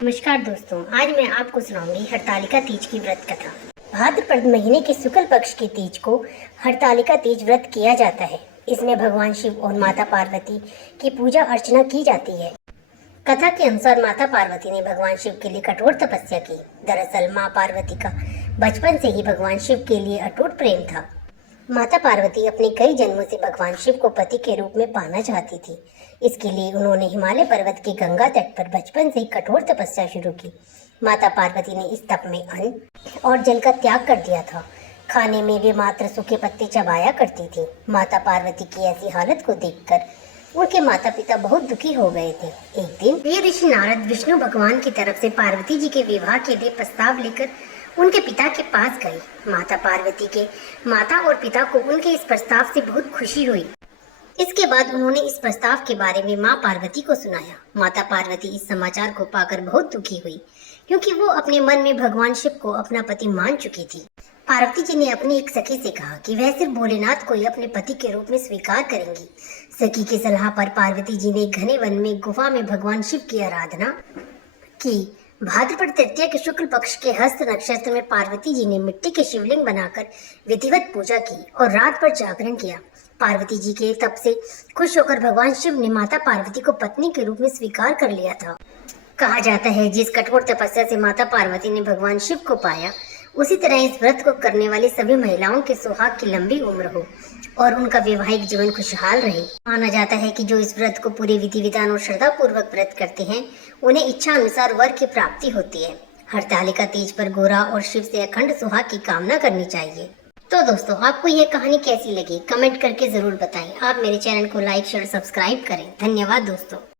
नमस्कार दोस्तों, आज मैं आपको सुनाऊंगी हरतालिका तीज की व्रत कथा। भाद्रपद महीने के शुक्ल पक्ष के तीज को हरतालिका तीज व्रत किया जाता है। इसमें भगवान शिव और माता पार्वती की पूजा अर्चना की जाती है। कथा के अनुसार माता पार्वती ने भगवान शिव के लिए कठोर तपस्या की। दरअसल माँ पार्वती का बचपन से ही भगवान शिव के लिए अटूट प्रेम था। माता पार्वती अपने कई जन्मों से भगवान शिव को पति के रूप में पाना चाहती थी। इसके लिए उन्होंने हिमालय पर्वत के गंगा तट पर बचपन से ही कठोर तपस्या शुरू की। माता पार्वती ने इस तप में अन्न और जल का त्याग कर दिया था। खाने में वे मात्र सूखे पत्ते चबाया करती थी। माता पार्वती की ऐसी हालत को देखकर उनके माता पिता बहुत दुखी हो गए थे। एक दिन वे ऋषि नारद विष्णु भगवान की तरफ से पार्वती जी के विवाह के लिए प्रस्ताव लेकर उनके पिता के पास गए। माता पार्वती के माता और पिता को उनके इस प्रस्ताव से बहुत खुशी हुई। इसके बाद उन्होंने इस प्रस्ताव के बारे में माँ पार्वती को सुनाया। माता पार्वती इस समाचार को पाकर बहुत दुखी हुई, क्योंकि वो अपने मन में भगवान शिव को अपना पति मान चुकी थी। पार्वती जी ने अपनी एक सखी से कहा कि वह सिर्फ भोलेनाथ को ही अपने पति के रूप में स्वीकार करेंगी। सखी की सलाह पर पार्वती जी ने घने वन में गुफा में भगवान शिव की आराधना की। भाद्रपद तृतीया के शुक्ल पक्ष के हस्त नक्षत्र में पार्वती जी ने मिट्टी के शिवलिंग बनाकर विधिवत पूजा की और रात भर जागरण किया। पार्वती जी के तप से खुश होकर भगवान शिव ने माता पार्वती को पत्नी के रूप में स्वीकार कर लिया था। कहा जाता है, जिस कठोर तपस्या से माता पार्वती ने भगवान शिव को पाया, उसी तरह इस व्रत को करने वाली सभी महिलाओं के सुहाग की लंबी उम्र हो और उनका वैवाहिक जीवन खुशहाल रहे। माना जाता है कि जो इस व्रत को पूरे विधि विधान और श्रद्धा पूर्वक व्रत करते हैं, उन्हें इच्छा अनुसार वर की प्राप्ति होती है। हरतालिका तीज पर गोरा और शिव से अखंड सुहाग की कामना करनी चाहिए। तो दोस्तों, आपको यह कहानी कैसी लगी, कमेंट करके जरूर बताएं। आप मेरे चैनल को लाइक शेयर सब्सक्राइब करें। धन्यवाद दोस्तों।